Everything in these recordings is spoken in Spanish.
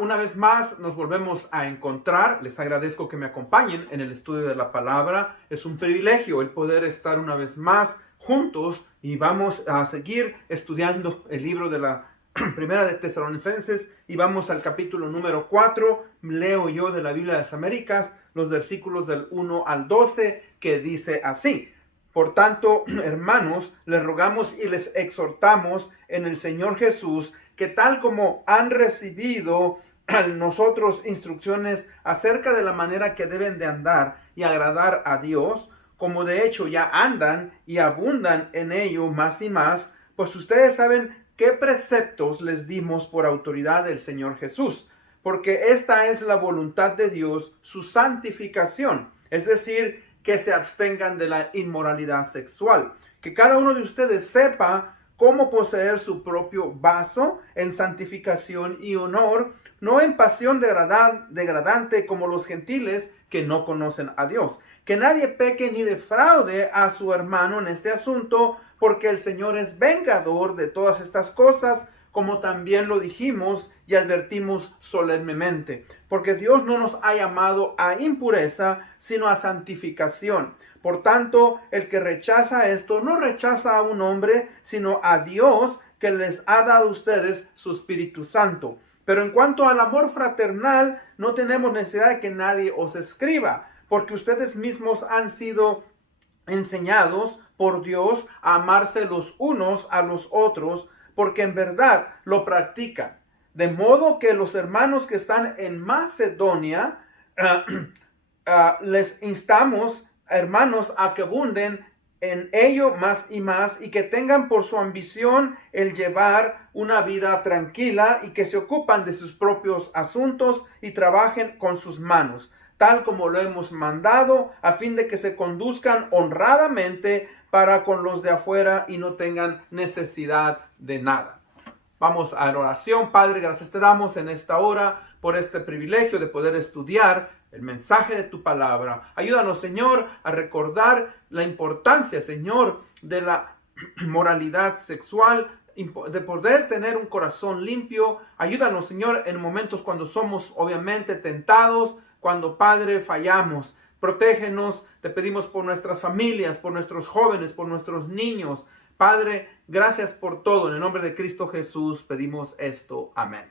Una vez más nos volvemos a encontrar. Les agradezco que me acompañen en el estudio de la palabra. Es un privilegio el poder estar una vez más juntos y vamos a seguir estudiando el libro de la Primera de Tesalonicenses y vamos al capítulo número 4. Leo yo de la Biblia de las Américas los versículos del 1 al 12 que dice así: Por tanto, hermanos, les rogamos y les exhortamos en el Señor Jesús que tal como han recibido a nosotros instrucciones acerca de la manera que deben de andar y agradar a Dios, como de hecho ya andan y abundan en ello más y más, pues ustedes saben qué preceptos les dimos por autoridad del Señor Jesús, porque esta es la voluntad de Dios, su santificación, es decir, que se abstengan de la inmoralidad sexual, que cada uno de ustedes sepa cómo poseer su propio vaso en santificación y honor, no en pasión degradante como los gentiles que no conocen a Dios. Que nadie peque ni defraude a su hermano en este asunto, porque el Señor es vengador de todas estas cosas, como también lo dijimos y advertimos solemnemente, porque Dios no nos ha llamado a impureza, sino a santificación. Por tanto, el que rechaza esto no rechaza a un hombre, sino a Dios, que les ha dado a ustedes su Espíritu Santo. Pero en cuanto al amor fraternal, no tenemos necesidad de que nadie os escriba, porque ustedes mismos han sido enseñados por Dios a amarse los unos a los otros, porque en verdad lo practican. De modo que los hermanos que están en Macedonia, les instamos, hermanos, a que abunden en ello más y más, y que tengan por su ambición el llevar una vida tranquila y que se ocupan de sus propios asuntos y trabajen con sus manos, tal como lo hemos mandado, a fin de que se conduzcan honradamente para con los de afuera y no tengan necesidad de nada. Vamos a la oración. Padre, gracias te damos en esta hora por este privilegio de poder estudiar el mensaje de tu palabra. Ayúdanos, Señor, a recordar la importancia, Señor, de la moralidad sexual, de poder tener un corazón limpio. Ayúdanos, Señor, en momentos cuando somos obviamente tentados, cuando, Padre, fallamos. Protégenos, te pedimos por nuestras familias, por nuestros jóvenes, por nuestros niños. Padre, gracias por todo. En el nombre de Cristo Jesús pedimos esto. Amén.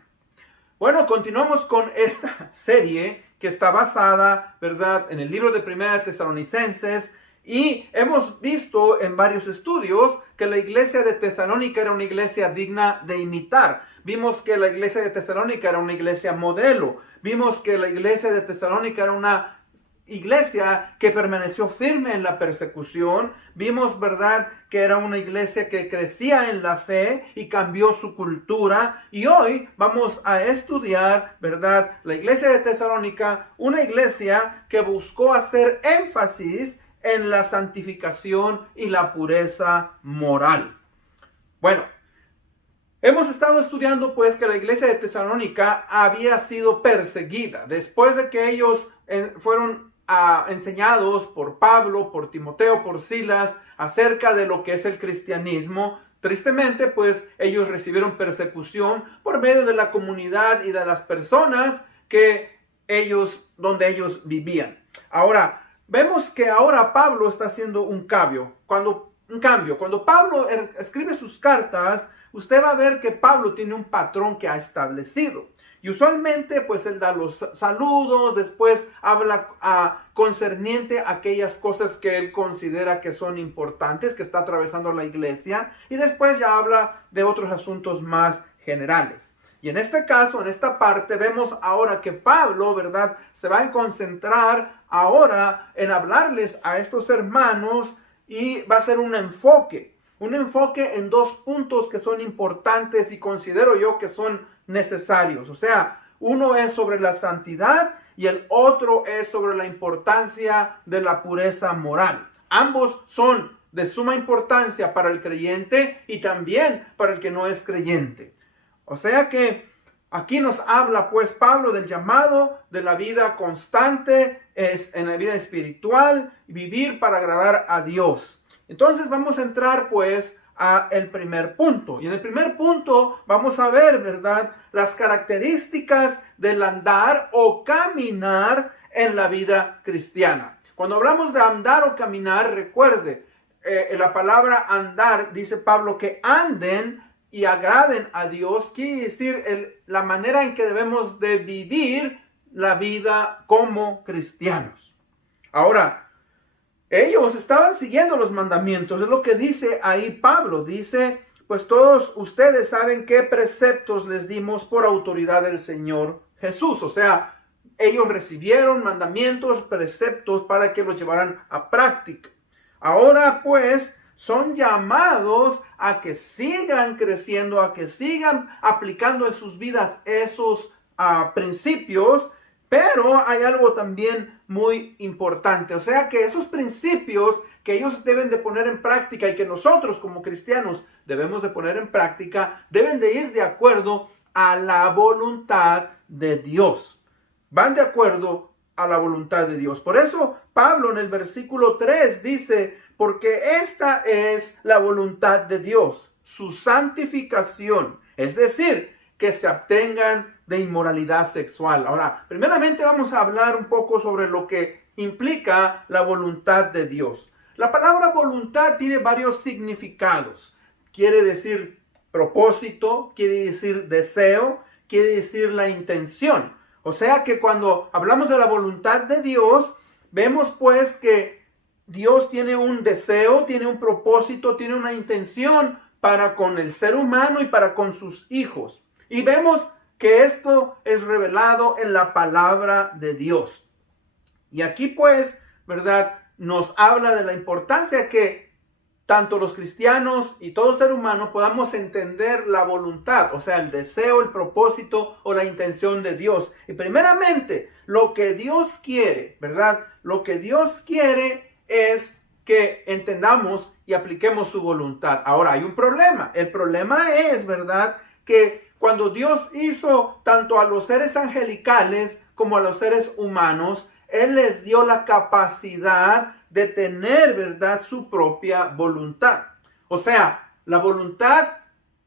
Bueno, continuamos con esta serie que está basada, ¿verdad?, en el libro de Primera de Tesalonicenses. Y hemos visto en varios estudios que la iglesia de Tesalónica era una iglesia digna de imitar. Vimos que la iglesia de Tesalónica era una iglesia modelo. Vimos que la iglesia de Tesalónica era una iglesia que permaneció firme en la persecución. Vimos, ¿verdad?, que era una iglesia que crecía en la fe y cambió su cultura. Y hoy vamos a estudiar, ¿verdad?, la iglesia de Tesalónica, una iglesia que buscó hacer énfasis en la santificación y la pureza moral. Bueno, hemos estado estudiando pues que la iglesia de Tesalónica había sido perseguida después de que ellos fueron enseñados por Pablo, por Timoteo, por Silas acerca de lo que es el cristianismo. Tristemente, pues ellos recibieron persecución por medio de la comunidad y de las personas donde ellos vivían. Ahora, vemos que ahora Pablo está haciendo un cambio. Cuando Pablo escribe sus cartas, usted va a ver que Pablo tiene un patrón que ha establecido. Y usualmente pues él da los saludos, después habla concerniente a aquellas cosas que él considera que son importantes, que está atravesando la iglesia, y después ya habla de otros asuntos más generales. Y en este caso, en esta parte, vemos ahora que Pablo, ¿verdad?, se va a concentrar ahora en hablarles a estos hermanos y va a ser un enfoque en dos puntos que son importantes y considero yo que son necesarios. O sea, uno es sobre la santidad y el otro es sobre la importancia de la pureza moral. Ambos son de suma importancia para el creyente y también para el que no es creyente. O sea que aquí nos habla pues Pablo del llamado de la vida constante en la vida espiritual, vivir para agradar a Dios. Entonces vamos a entrar pues a el primer punto. Y en el primer punto vamos a ver, ¿verdad?, las características del andar o caminar en la vida cristiana. Cuando hablamos de andar o caminar, recuerde, la palabra andar, dice Pablo, que anden y agraden a Dios, quiere decir la manera en que debemos de vivir la vida como cristianos. Ahora, ellos estaban siguiendo los mandamientos, es lo que dice ahí Pablo. Dice, pues todos ustedes saben qué preceptos les dimos por autoridad del Señor Jesús. O sea, ellos recibieron mandamientos, preceptos para que los llevaran a práctica. Ahora pues son llamados a que sigan creciendo, a que sigan aplicando en sus vidas esos principios. Pero hay algo también muy importante, o sea que esos principios que ellos deben de poner en práctica y que nosotros como cristianos debemos de poner en práctica, deben de ir de acuerdo a la voluntad de Dios. Van de acuerdo a la voluntad de Dios. Por eso Pablo en el versículo 3 dice, porque esta es la voluntad de Dios, su santificación, es decir, que se abstengan de inmoralidad sexual. Ahora, primeramente vamos a hablar un poco sobre lo que implica la voluntad de Dios. La palabra voluntad tiene varios significados. Quiere decir propósito, quiere decir deseo, quiere decir la intención. O sea que cuando hablamos de la voluntad de Dios, vemos pues que Dios tiene un deseo, tiene un propósito, tiene una intención para con el ser humano y para con sus hijos. Y vemos que esto es revelado en la palabra de Dios. Y aquí pues, ¿verdad?, nos habla de la importancia que tanto los cristianos y todo ser humano podamos entender la voluntad, o sea, el deseo, el propósito o la intención de Dios. Y primeramente, lo que Dios quiere, ¿verdad? Lo que Dios quiere es que entendamos y apliquemos su voluntad. Ahora, hay un problema. El problema es, ¿verdad?, que cuando Dios hizo tanto a los seres angelicales como a los seres humanos, Él les dio la capacidad de tener, ¿verdad?, su propia voluntad. O sea, la voluntad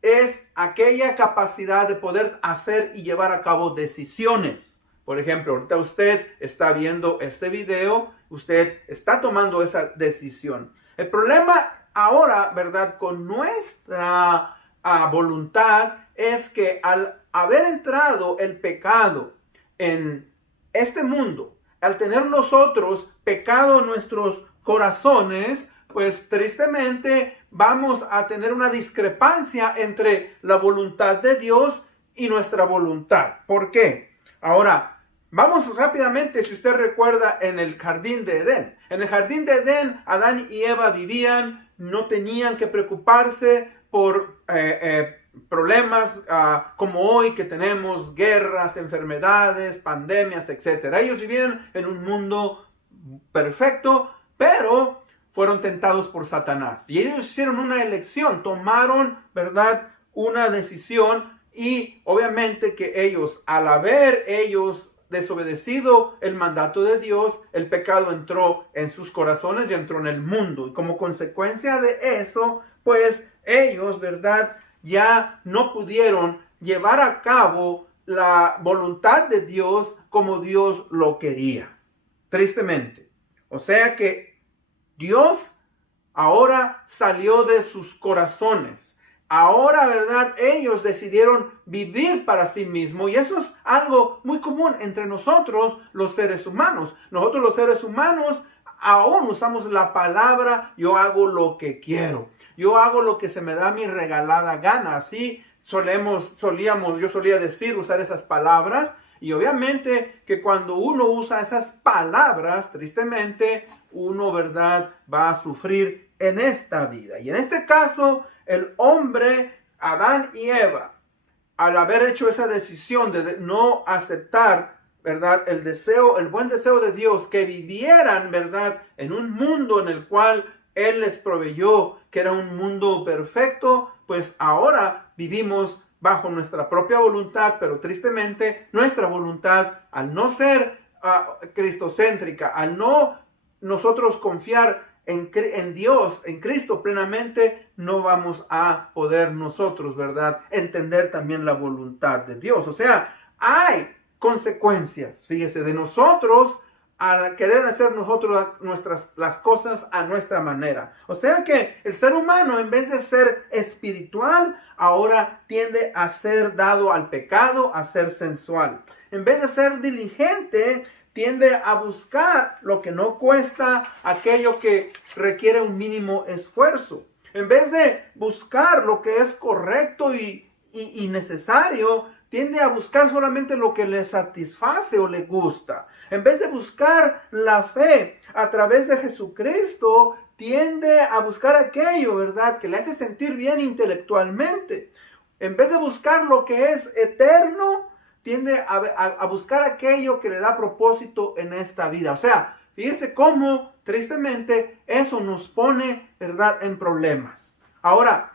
es aquella capacidad de poder hacer y llevar a cabo decisiones. Por ejemplo, ahorita usted está viendo este video, usted está tomando esa decisión. El problema ahora, ¿verdad?, con nuestra voluntad es que al haber entrado el pecado en este mundo, al tener nosotros pecado en nuestros corazones, pues tristemente vamos a tener una discrepancia entre la voluntad de Dios y nuestra voluntad. ¿Por qué? Ahora, vamos rápidamente, si usted recuerda, en el jardín de Edén. En el jardín de Edén, Adán y Eva vivían, no tenían que preocuparse por problemas como hoy, que tenemos guerras, enfermedades, pandemias, etc. Ellos vivían en un mundo perfecto, pero fueron tentados por Satanás. Y ellos hicieron una elección, tomaron, ¿verdad?, una decisión. Y obviamente que ellos, al haber ellos desobedecido el mandato de Dios, el pecado entró en sus corazones y entró en el mundo. Y como consecuencia de eso, pues ellos, ¿verdad?, ya no pudieron llevar a cabo la voluntad de Dios como Dios lo quería. Tristemente. O sea que Dios ahora salió de sus corazones. Ahora, ¿verdad?, ellos decidieron vivir para sí mismos. Y eso es algo muy común entre nosotros, los seres humanos. Nosotros, los seres humanos, aún usamos la palabra yo hago lo que quiero. Yo hago lo que se me da mi regalada gana. Así yo solía decir, usar esas palabras. Y obviamente que cuando uno usa esas palabras, tristemente, uno, ¿verdad?, va a sufrir en esta vida. Y en este caso, el hombre, Adán y Eva, al haber hecho esa decisión de no aceptar, ¿verdad?, el buen deseo de Dios, que vivieran, ¿verdad?, en un mundo en el cual Él les proveyó, que era un mundo perfecto, pues ahora vivimos bajo nuestra propia voluntad, pero tristemente nuestra voluntad, al no ser cristocéntrica, al no nosotros confiar en Dios, en Cristo plenamente, no vamos a poder nosotros, ¿verdad?, entender también la voluntad de Dios. O sea, hay consecuencias, fíjese, de nosotros a querer hacer nosotros las cosas a nuestra manera. O sea que el ser humano, en vez de ser espiritual, ahora tiende a ser dado al pecado, a ser sensual. En vez de ser diligente, tiende a buscar lo que no cuesta, aquello que requiere un mínimo esfuerzo. En vez de buscar lo que es correcto y necesario, tiende a buscar solamente lo que le satisface o le gusta. En vez de buscar la fe a través de Jesucristo, tiende a buscar aquello, ¿verdad?, que le hace sentir bien intelectualmente. En vez de buscar lo que es eterno, tiende a buscar aquello que le da propósito en esta vida. O sea, fíjese cómo, tristemente, eso nos pone, ¿verdad?, en problemas. Ahora,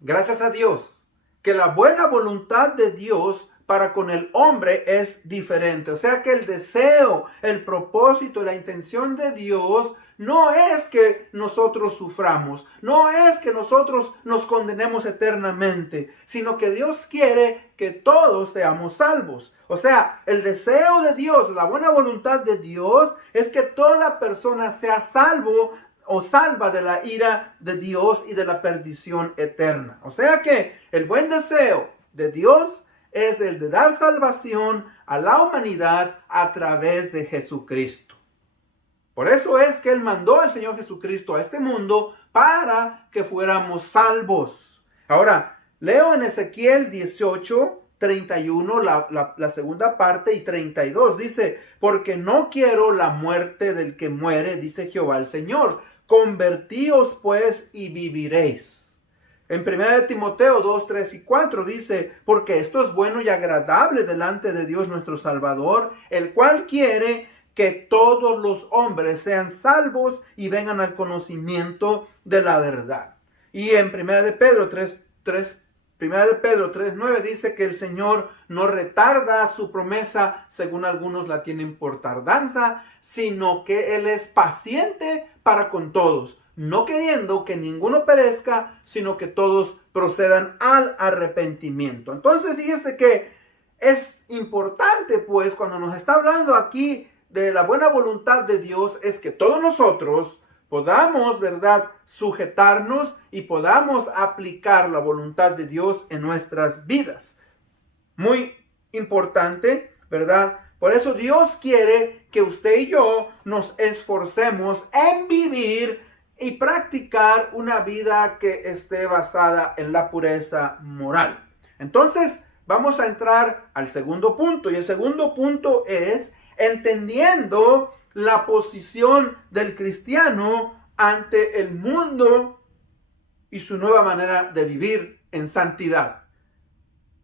gracias a Dios, que la buena voluntad de Dios para con el hombre es diferente. O sea que el deseo, el propósito, la intención de Dios no es que nosotros suframos, no es que nosotros nos condenemos eternamente, sino que Dios quiere que todos seamos salvos. O sea, el deseo de Dios, la buena voluntad de Dios es que toda persona sea salvo o salva de la ira de Dios y de la perdición eterna. O sea que el buen deseo de Dios es el de dar salvación a la humanidad a través de Jesucristo. Por eso es que Él mandó al Señor Jesucristo a este mundo para que fuéramos salvos. Ahora, leo en Ezequiel 18, 31, la segunda parte, y 32. Dice, porque no quiero la muerte del que muere, dice Jehová el Señor. Convertíos pues y viviréis. En 1 Timoteo 2, 3 y 4 dice, porque esto es bueno y agradable delante de Dios nuestro Salvador, el cual quiere que todos los hombres sean salvos y vengan al conocimiento de la verdad. Y en 1 Pedro 3:9 dice que el Señor no retarda su promesa, según algunos la tienen por tardanza, sino que Él es paciente para con todos, no queriendo que ninguno perezca, sino que todos procedan al arrepentimiento. Entonces fíjese que es importante, pues, cuando nos está hablando aquí de la buena voluntad de Dios, es que todos nosotros podamos, ¿verdad?, sujetarnos y podamos aplicar la voluntad de Dios en nuestras vidas. Muy importante, ¿verdad? Por eso Dios quiere que usted y yo nos esforcemos en vivir y practicar una vida que esté basada en la pureza moral. Entonces, vamos a entrar al segundo punto. Y el segundo punto es entendiendo la posición del cristiano ante el mundo y su nueva manera de vivir en santidad.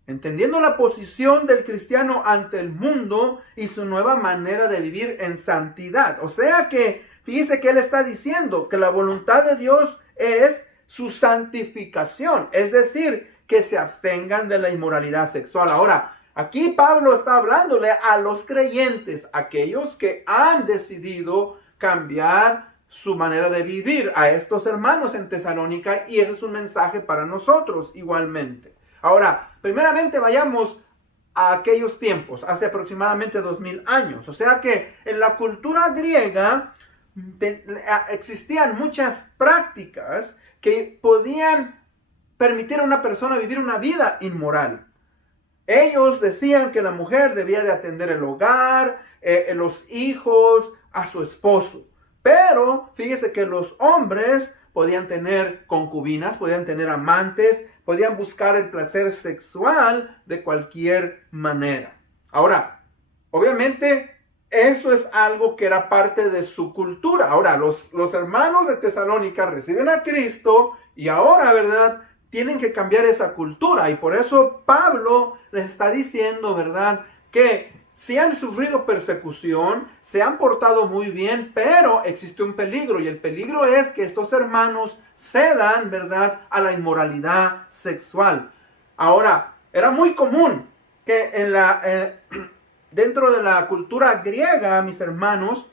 Entendiendo la posición del cristiano ante el mundo y su nueva manera de vivir en santidad. O sea que, fíjese que él está diciendo que la voluntad de Dios es su santificación. Es decir, que se abstengan de la inmoralidad sexual. Ahora, aquí Pablo está hablándole a los creyentes, aquellos que han decidido cambiar su manera de vivir, a estos hermanos en Tesalónica, y ese es un mensaje para nosotros igualmente. Ahora, primeramente vayamos a aquellos tiempos, hace aproximadamente 2000 años. O sea que en la cultura griega existían muchas prácticas que podían permitir a una persona vivir una vida inmoral. Ellos decían que la mujer debía de atender el hogar, los hijos, a su esposo. Pero fíjese que los hombres podían tener concubinas, podían tener amantes, podían buscar el placer sexual de cualquier manera. Ahora, obviamente, eso es algo que era parte de su cultura. Ahora, los hermanos de Tesalónica reciben a Cristo y ahora, ¿verdad?, tienen que cambiar esa cultura. Y por eso Pablo les está diciendo, ¿verdad?, que si han sufrido persecución, se han portado muy bien, pero existe un peligro. Y el peligro es que estos hermanos cedan, ¿verdad?, a la inmoralidad sexual. Ahora, era muy común que dentro de la cultura griega, mis hermanos,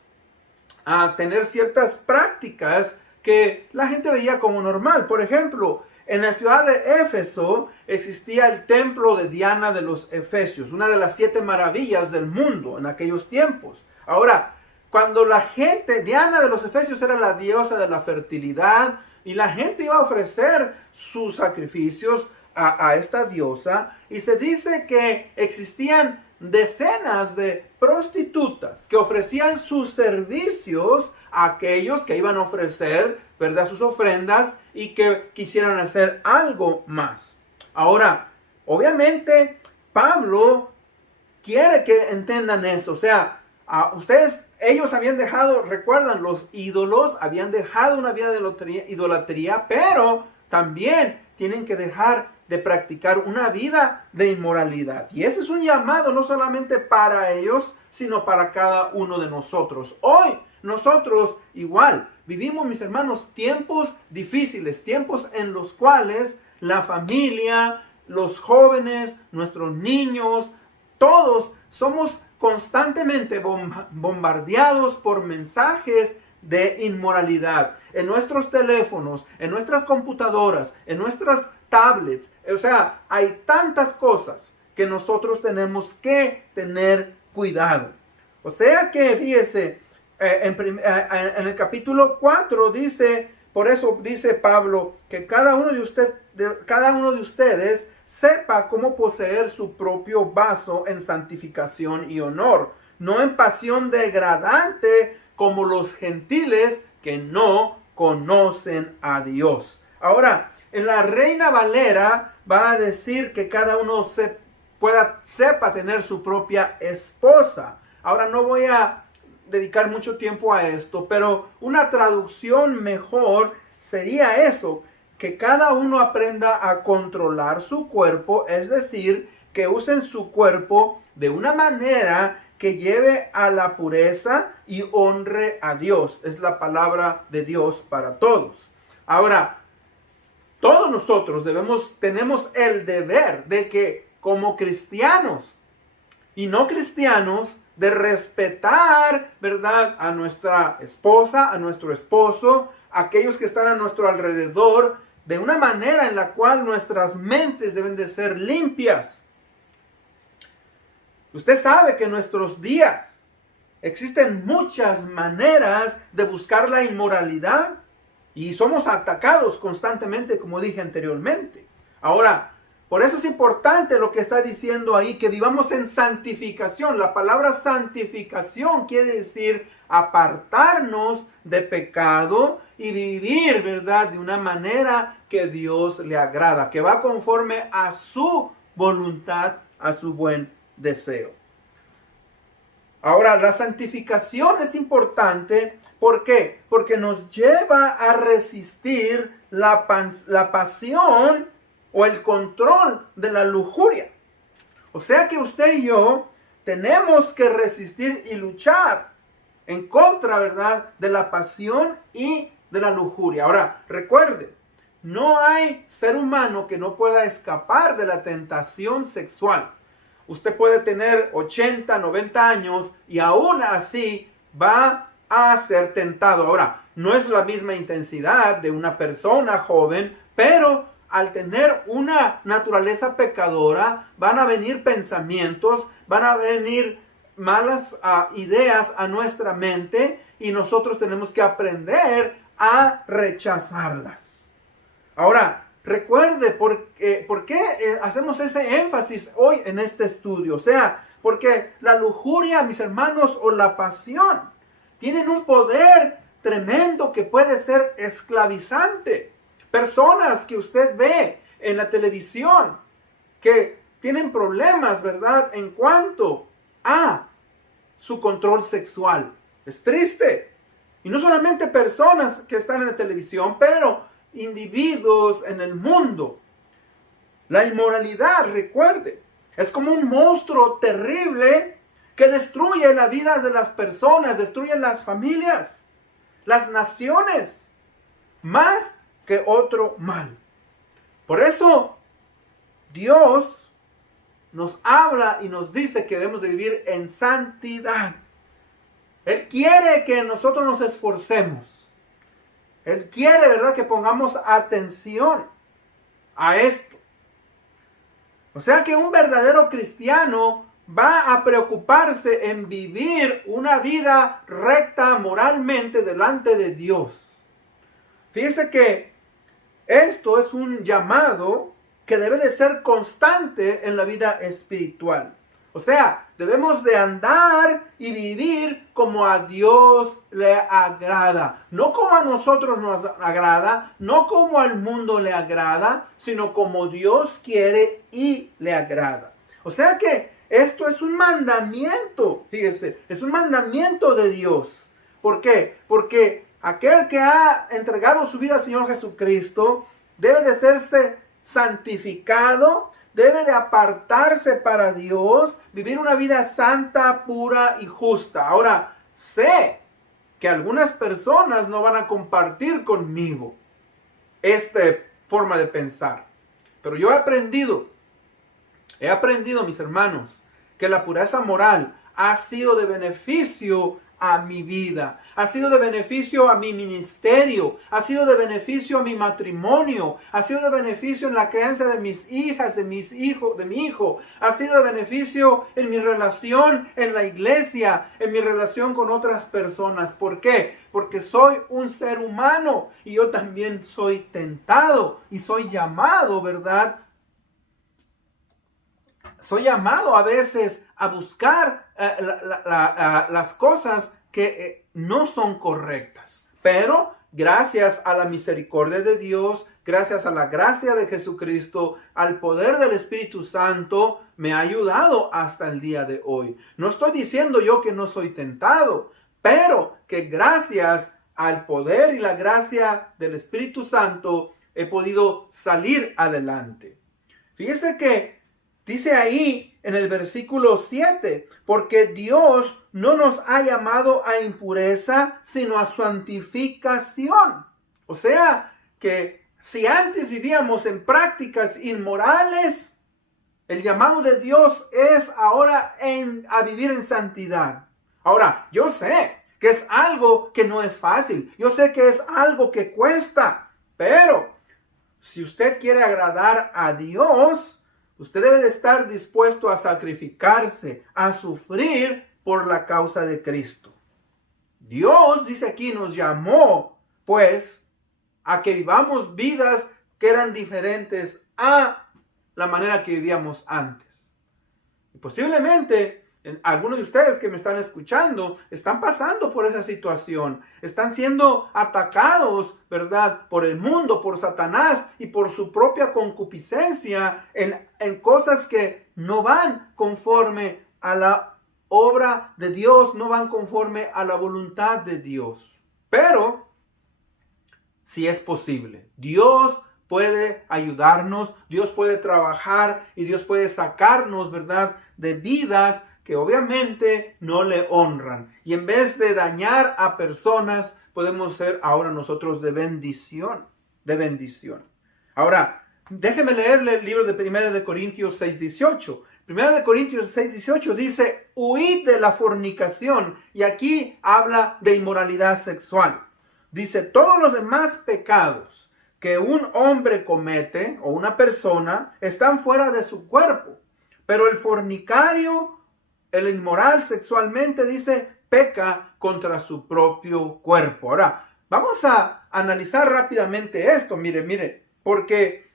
a tener ciertas prácticas que la gente veía como normal. Por ejemplo, en la ciudad de Éfeso existía el templo de Diana de los Efesios, una de las 7 maravillas del mundo en aquellos tiempos. Ahora, cuando la gente, Diana de los Efesios era la diosa de la fertilidad, y la gente iba a ofrecer sus sacrificios a esta diosa, y se dice que existían decenas de prostitutas que ofrecían sus servicios a aquellos que iban a ofrecer, ¿verdad?, sus ofrendas y que quisieran hacer algo más. Ahora, obviamente, Pablo quiere que entiendan eso. O sea, ellos habían dejado, recuerdan, los ídolos, habían dejado una vida de idolatría, pero también tienen que dejar de practicar una vida de inmoralidad. Y ese es un llamado no solamente para ellos, sino para cada uno de nosotros. Hoy nosotros igual vivimos, mis hermanos, tiempos difíciles, tiempos en los cuales la familia, los jóvenes, nuestros niños, todos somos constantemente bombardeados por mensajes de inmoralidad en nuestros teléfonos, en nuestras computadoras, en nuestras tablets. O sea, hay tantas cosas que nosotros tenemos que tener cuidado. O sea que, fíjese, en el capítulo 4 dice, por eso dice Pablo, que cada uno de ustedes sepa cómo poseer su propio vaso en santificación y honor, no en pasión degradante como los gentiles que no conocen a Dios. Ahora, en la Reina Valera va a decir que cada uno sepa tener su propia esposa. Ahora no voy a dedicar mucho tiempo a esto, pero una traducción mejor sería eso, que cada uno aprenda a controlar su cuerpo, es decir, que usen su cuerpo de una manera que lleve a la pureza y honre a Dios. Es la palabra de Dios para todos. Ahora, todos nosotros tenemos el deber de que como cristianos y no cristianos, de respetar, ¿verdad?, a nuestra esposa, a nuestro esposo, a aquellos que están a nuestro alrededor, de una manera en la cual nuestras mentes deben de ser limpias. Usted sabe que en nuestros días existen muchas maneras de buscar la inmoralidad y somos atacados constantemente, como dije anteriormente. Ahora, por eso es importante lo que está diciendo ahí, que vivamos en santificación. La palabra santificación quiere decir apartarnos de pecado y vivir, ¿verdad?, de una manera que Dios le agrada, que va conforme a su voluntad, a su buen deseo. Ahora, la santificación es importante. ¿Por qué? Porque nos lleva a resistir la pasión o el control de la lujuria. O sea que usted y yo tenemos que resistir y luchar en contra, ¿verdad?, de la pasión y de la lujuria. Ahora, recuerde, no hay ser humano que no pueda escapar de la tentación sexual. Usted puede tener 80, 90 años y aún así va a ser tentado. Ahora, no es la misma intensidad de una persona joven, pero al tener una naturaleza pecadora, van a venir pensamientos, van a venir malas ideas a nuestra mente y nosotros tenemos que aprender a rechazarlas. Ahora, recuerde por qué hacemos ese énfasis hoy en este estudio. O sea, porque la lujuria, mis hermanos, o la pasión, tienen un poder tremendo que puede ser esclavizante. Personas que usted ve en la televisión que tienen problemas, ¿verdad?, en cuanto a su control sexual. Es triste. Y no solamente personas que están en la televisión, pero individuos en el mundo. La inmoralidad, recuerde, es como un monstruo terrible que destruye la vida de las personas, destruye las familias, las naciones, más que otro mal. Por eso Dios nos habla y nos dice que debemos de vivir en santidad. Él quiere que nosotros nos esforcemos. Él quiere, ¿verdad?, que pongamos atención a esto. O sea que un verdadero cristiano va a preocuparse en vivir una vida recta moralmente delante de Dios. Fíjese que esto es un llamado que debe de ser constante en la vida espiritual. O sea, debemos de andar y vivir como a Dios le agrada. No como a nosotros nos agrada, no como al mundo le agrada, sino como Dios quiere y le agrada. O sea que esto es un mandamiento, fíjese, es un mandamiento de Dios. ¿Por qué? Porque aquel que ha entregado su vida al Señor Jesucristo debe de serse santificado, debe de apartarse para Dios, vivir una vida santa, pura y justa. Ahora, sé que algunas personas no van a compartir conmigo esta forma de pensar. Pero yo he aprendido, mis hermanos, que la pureza moral ha sido de beneficio a mi vida, ha sido de beneficio a mi ministerio, ha sido de beneficio a mi matrimonio, ha sido de beneficio en la crianza de mis hijas, de mi hijo, ha sido de beneficio en mi relación en la iglesia, en mi relación con otras personas. ¿Por qué? Porque soy un ser humano y yo también soy tentado y soy llamado, ¿verdad? Soy llamado a veces a buscar las cosas que no son correctas. Pero gracias a la misericordia de Dios, gracias a la gracia de Jesucristo, al poder del Espíritu Santo, me ha ayudado hasta el día de hoy. No estoy diciendo yo que no soy tentado, pero que gracias al poder y la gracia del Espíritu Santo he podido salir adelante. Fíjese que dice ahí en el versículo 7, porque Dios no nos ha llamado a impureza, sino a santificación. O sea, que si antes vivíamos en prácticas inmorales, el llamado de Dios es ahora a vivir en santidad. Ahora, yo sé que es algo que no es fácil. Yo sé que es algo que cuesta. Pero si usted quiere agradar a Dios, usted debe de estar dispuesto a sacrificarse, a sufrir por la causa de Cristo. Dios, dice aquí, nos llamó, pues, a que vivamos vidas que eran diferentes a la manera que vivíamos antes. Y posiblemente algunos de ustedes que me están escuchando están pasando por esa situación, están siendo atacados, ¿verdad?, por el mundo, por Satanás y por su propia concupiscencia en cosas que no van conforme a la obra de Dios, no van conforme a la voluntad de Dios. Pero si es posible, Dios puede ayudarnos, Dios puede trabajar y Dios puede sacarnos, ¿verdad?, de vidas que obviamente no le honran. Y en vez de dañar a personas, podemos ser ahora nosotros de bendición, Ahora, déjeme leerle el libro de 1 de Corintios 6:18. 1 de Corintios 6:18 dice, huid de la fornicación. Y aquí habla de inmoralidad sexual. Dice, todos los demás pecados que un hombre comete o una persona están fuera de su cuerpo. Pero el fornicario, el inmoral sexualmente, dice, peca contra su propio cuerpo. Ahora, vamos a analizar rápidamente esto. Mire, porque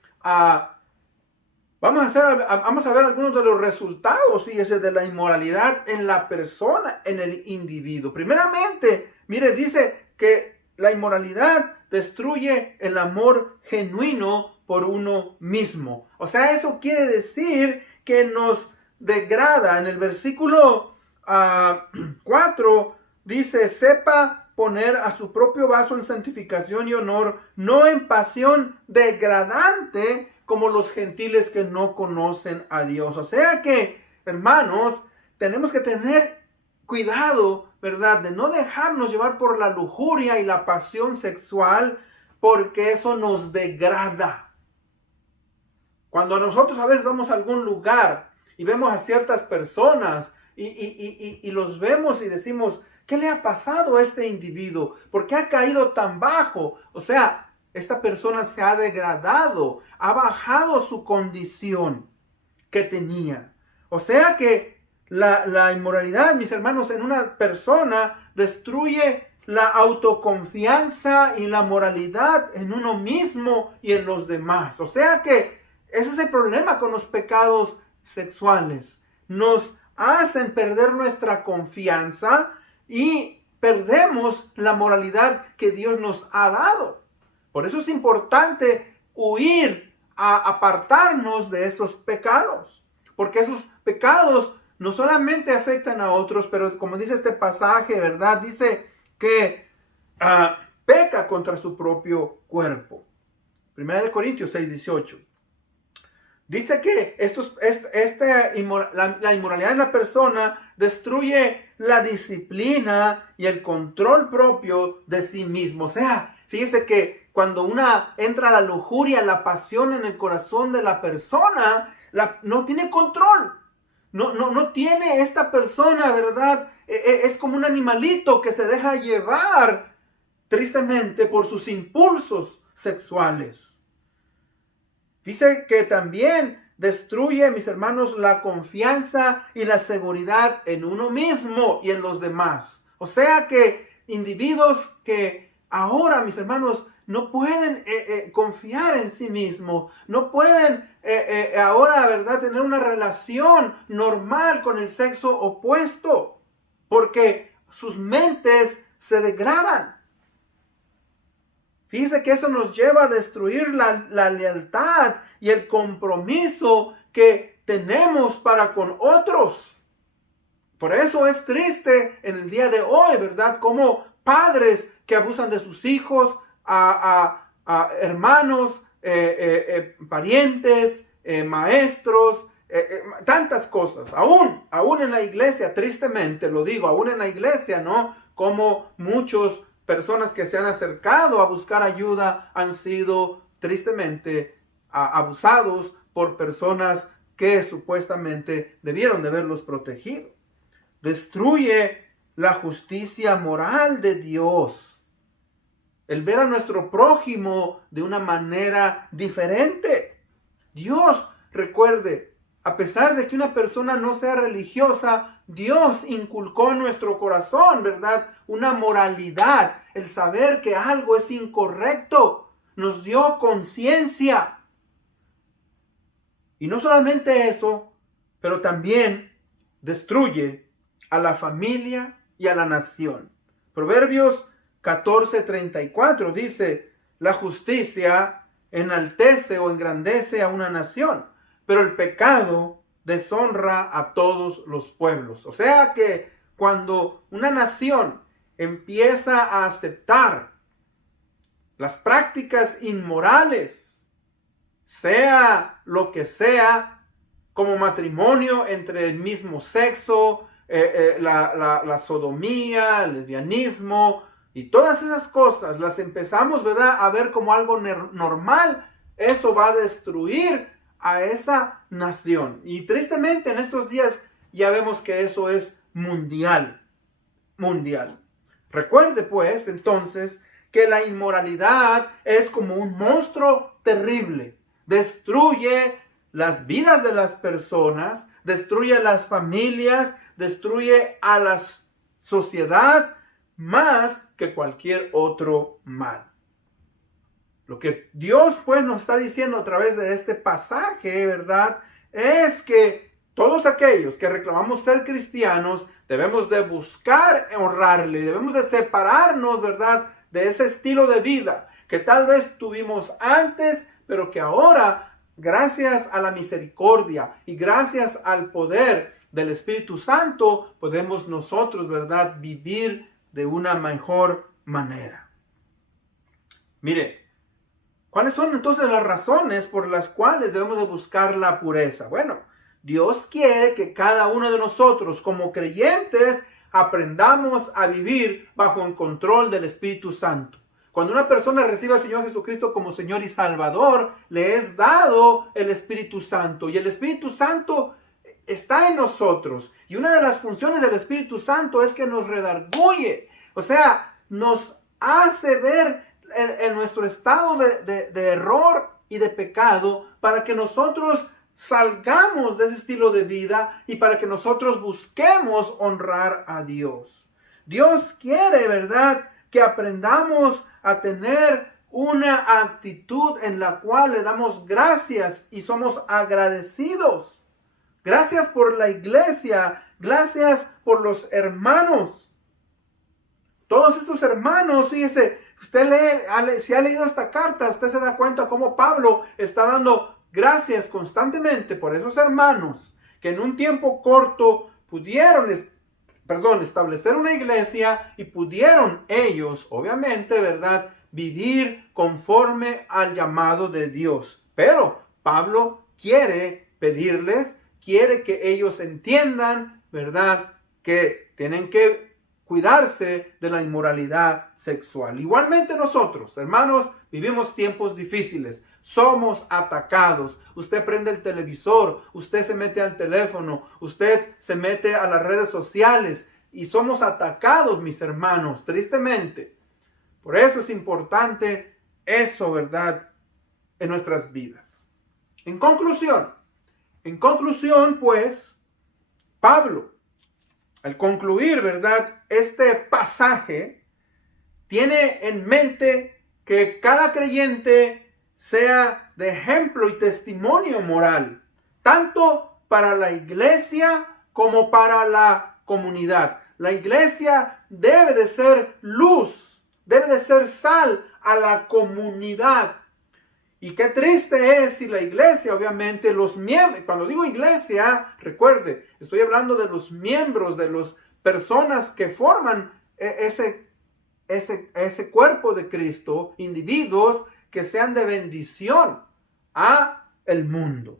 vamos a ver algunos de los resultados, fíjese, de la inmoralidad en la persona, en el individuo. Primeramente, mire, dice que la inmoralidad destruye el amor genuino por uno mismo. O sea, eso quiere decir que nos degrada. En el versículo 4 dice, sepa poner a su propio vaso en santificación y honor, no en pasión degradante como los gentiles que no conocen a Dios. O sea que, hermanos, tenemos que tener cuidado, ¿verdad?, de no dejarnos llevar por la lujuria y la pasión sexual, porque eso nos degrada. Cuando nosotros a veces vamos a algún lugar y vemos a ciertas personas y los vemos y decimos, ¿Qué le ha pasado a este individuo? ¿Por qué ha caído tan bajo? O sea, esta persona se ha degradado, ha bajado su condición que tenía. O sea que la inmoralidad, mis hermanos, en una persona destruye la autoconfianza y la moralidad en uno mismo y en los demás. O sea que ese es el problema con los pecados sexuales. Nos hacen perder nuestra confianza y perdemos la moralidad que Dios nos ha dado. Por eso es importante huir, apartarnos de esos pecados. Porque esos pecados no solamente afectan a otros, pero como dice este pasaje, ¿verdad? Dice que peca contra su propio cuerpo. 1 Corintios 6:18. Dice que la inmoralidad en la persona destruye la disciplina y el control propio de sí mismo. O sea, fíjese que cuando entra la lujuria, la pasión en el corazón de la persona, no tiene control. No tiene esta persona, ¿verdad? Es como un animalito que se deja llevar tristemente por sus impulsos sexuales. Dice que también destruye, mis hermanos, la confianza y la seguridad en uno mismo y en los demás. O sea que individuos que ahora, mis hermanos, no pueden confiar en sí mismos, no pueden ahora, ¿verdad?, tener una relación normal con el sexo opuesto, porque sus mentes se degradan. Fíjese que eso nos lleva a destruir la lealtad y el compromiso que tenemos para con otros. Por eso es triste en el día de hoy, ¿verdad? Como padres que abusan de sus hijos, a hermanos, parientes, maestros, tantas cosas. Aún en la iglesia, tristemente lo digo, aún en la iglesia, ¿no? Como muchos personas que se han acercado a buscar ayuda han sido tristemente abusados por personas que supuestamente debieron de haberlos protegido. Destruye la justicia moral de Dios. El ver a nuestro prójimo de una manera diferente. Dios, recuerde, a pesar de que una persona no sea religiosa, Dios inculcó en nuestro corazón, ¿verdad?, una moralidad, el saber que algo es incorrecto. Nos dio conciencia. Y no solamente eso, pero también destruye a la familia y a la nación. Proverbios 14:34 dice: la justicia enaltece o engrandece a una nación, pero el pecado deshonra a todos los pueblos. O sea que cuando una nación empieza a aceptar las prácticas inmorales, sea lo que sea, como matrimonio entre el mismo sexo, la sodomía, el lesbianismo y todas esas cosas, las empezamos, ¿verdad?, a ver como algo normal, eso va a destruir a esa nación. Y tristemente en estos días ya vemos que eso es mundial. Recuerde pues entonces que la inmoralidad es como un monstruo terrible. Destruye las vidas de las personas, destruye las familias, destruye a la sociedad más que cualquier otro mal. Lo que Dios pues nos está diciendo a través de este pasaje, ¿verdad?, es que todos aquellos que reclamamos ser cristianos debemos de buscar honrarle, debemos de separarnos, ¿verdad?, de ese estilo de vida que tal vez tuvimos antes, pero que ahora, gracias a la misericordia y gracias al poder del Espíritu Santo, podemos nosotros, ¿verdad?, vivir de una mejor manera. Mire, ¿cuáles son entonces las razones por las cuales debemos de buscar la pureza? Bueno, Dios quiere que cada uno de nosotros como creyentes aprendamos a vivir bajo el control del Espíritu Santo. Cuando una persona recibe al Señor Jesucristo como Señor y Salvador, le es dado el Espíritu Santo. Y el Espíritu Santo está en nosotros. Y una de las funciones del Espíritu Santo es que nos redarguye. O sea, nos hace ver en nuestro estado de error y de pecado para que nosotros salgamos de ese estilo de vida y para que nosotros busquemos honrar a Dios. Dios quiere, ¿verdad?, que aprendamos a tener una actitud en la cual le damos gracias y somos agradecidos. Gracias por la iglesia, gracias por los hermanos. Todos estos hermanos, fíjese, si ha leído esta carta, usted se da cuenta cómo Pablo está dando gracias constantemente por esos hermanos que en un tiempo corto pudieron establecer una iglesia y pudieron ellos, obviamente, ¿verdad?, vivir conforme al llamado de Dios. Pero Pablo quiere pedirles, quiere que ellos entiendan, ¿verdad?, que tienen que cuidarse de la inmoralidad sexual. Igualmente nosotros, hermanos, vivimos tiempos difíciles. Somos atacados. Usted prende el televisor, usted se mete al teléfono, usted se mete a las redes sociales y somos atacados, mis hermanos, tristemente. Por eso es importante eso, ¿verdad?, en nuestras vidas. En conclusión, pues, Pablo, al concluir, ¿verdad?, este pasaje, tiene en mente que cada creyente sea de ejemplo y testimonio moral, tanto para la iglesia como para la comunidad. La iglesia debe de ser luz, debe de ser sal a la comunidad. Y qué triste es si la iglesia, obviamente, los miembros, cuando digo iglesia, recuerde, estoy hablando de los miembros, de las personas que forman ese cuerpo de Cristo, individuos que sean de bendición a el mundo.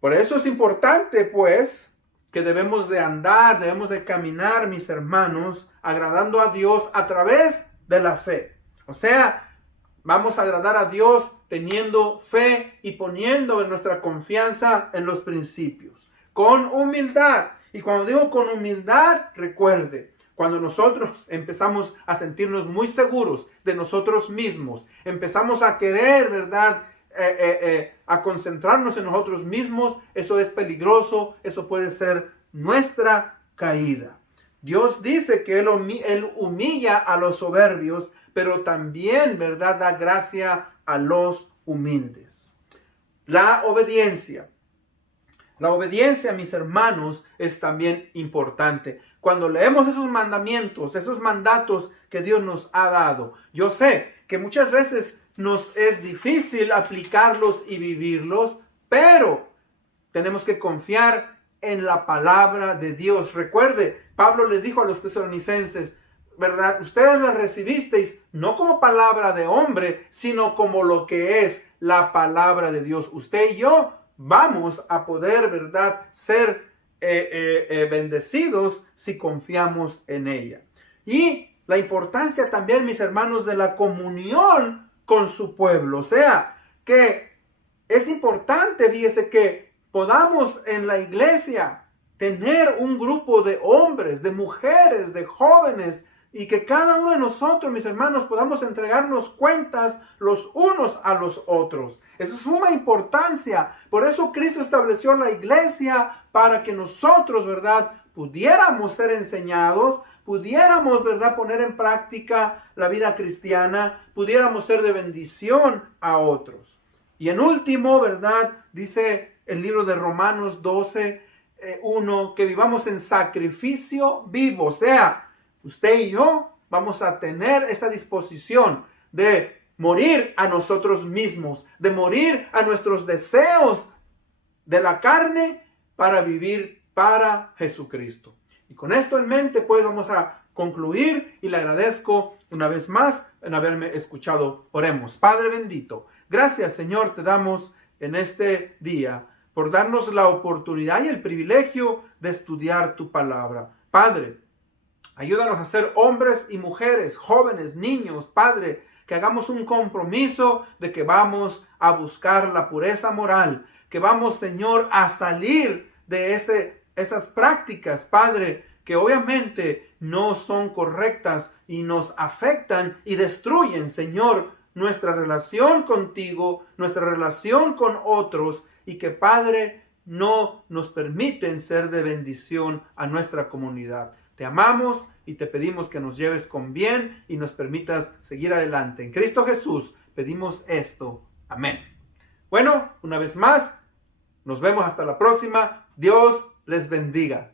Por eso es importante, pues, que debemos de andar, debemos de caminar, mis hermanos, agradando a Dios a través de la fe. O sea, vamos a agradar a Dios teniendo fe y poniendo nuestra confianza en los principios, con humildad. Y cuando digo con humildad, recuerde, cuando nosotros empezamos a sentirnos muy seguros de nosotros mismos, empezamos a querer, ¿verdad?, a concentrarnos en nosotros mismos, eso es peligroso, eso puede ser nuestra caída. Dios dice que Él humilla a los soberbios, pero también, ¿verdad?, da gracia a los humildes. La obediencia, mis hermanos, es también importante. Cuando leemos esos mandamientos, esos mandatos que Dios nos ha dado, yo sé que muchas veces nos es difícil aplicarlos y vivirlos, pero tenemos que confiar en la palabra de Dios. Recuerde, Pablo les dijo a los tesalonicenses, ¿verdad?, ustedes la recibisteis no como palabra de hombre, sino como lo que es la palabra de Dios. Usted y yo vamos a poder, ¿verdad?, ser bendecidos si confiamos en ella. Y la importancia también, mis hermanos, de la comunión con su pueblo. O sea, que es importante, fíjese, que podamos en la iglesia tener un grupo de hombres, de mujeres, de jóvenes, y que cada uno de nosotros, mis hermanos, podamos entregarnos cuentas los unos a los otros. Eso es suma importancia. Por eso Cristo estableció la iglesia, para que nosotros, ¿verdad?, pudiéramos ser enseñados, pudiéramos, ¿verdad?, poner en práctica la vida cristiana, pudiéramos ser de bendición a otros. Y en último, ¿verdad?, dice el libro de Romanos 12:1, que vivamos en sacrificio vivo. O sea, usted y yo vamos a tener esa disposición de morir a nosotros mismos, de morir a nuestros deseos de la carne para vivir para Jesucristo. Y con esto en mente, pues vamos a concluir y le agradezco una vez más en haberme escuchado. Oremos. Padre bendito, gracias, Señor, te damos en este día por darnos la oportunidad y el privilegio de estudiar tu palabra. Padre, ayúdanos a ser hombres y mujeres, jóvenes, niños, Padre, que hagamos un compromiso de que vamos a buscar la pureza moral, que vamos, Señor, a salir de esas prácticas, Padre, que obviamente no son correctas y nos afectan y destruyen, Señor, nuestra relación contigo, nuestra relación con otros, y que, Padre, no nos permiten ser de bendición a nuestra comunidad. Te amamos y te pedimos que nos lleves con bien y nos permitas seguir adelante. En Cristo Jesús pedimos esto. Amén. Bueno, una vez más, nos vemos hasta la próxima. Dios les bendiga.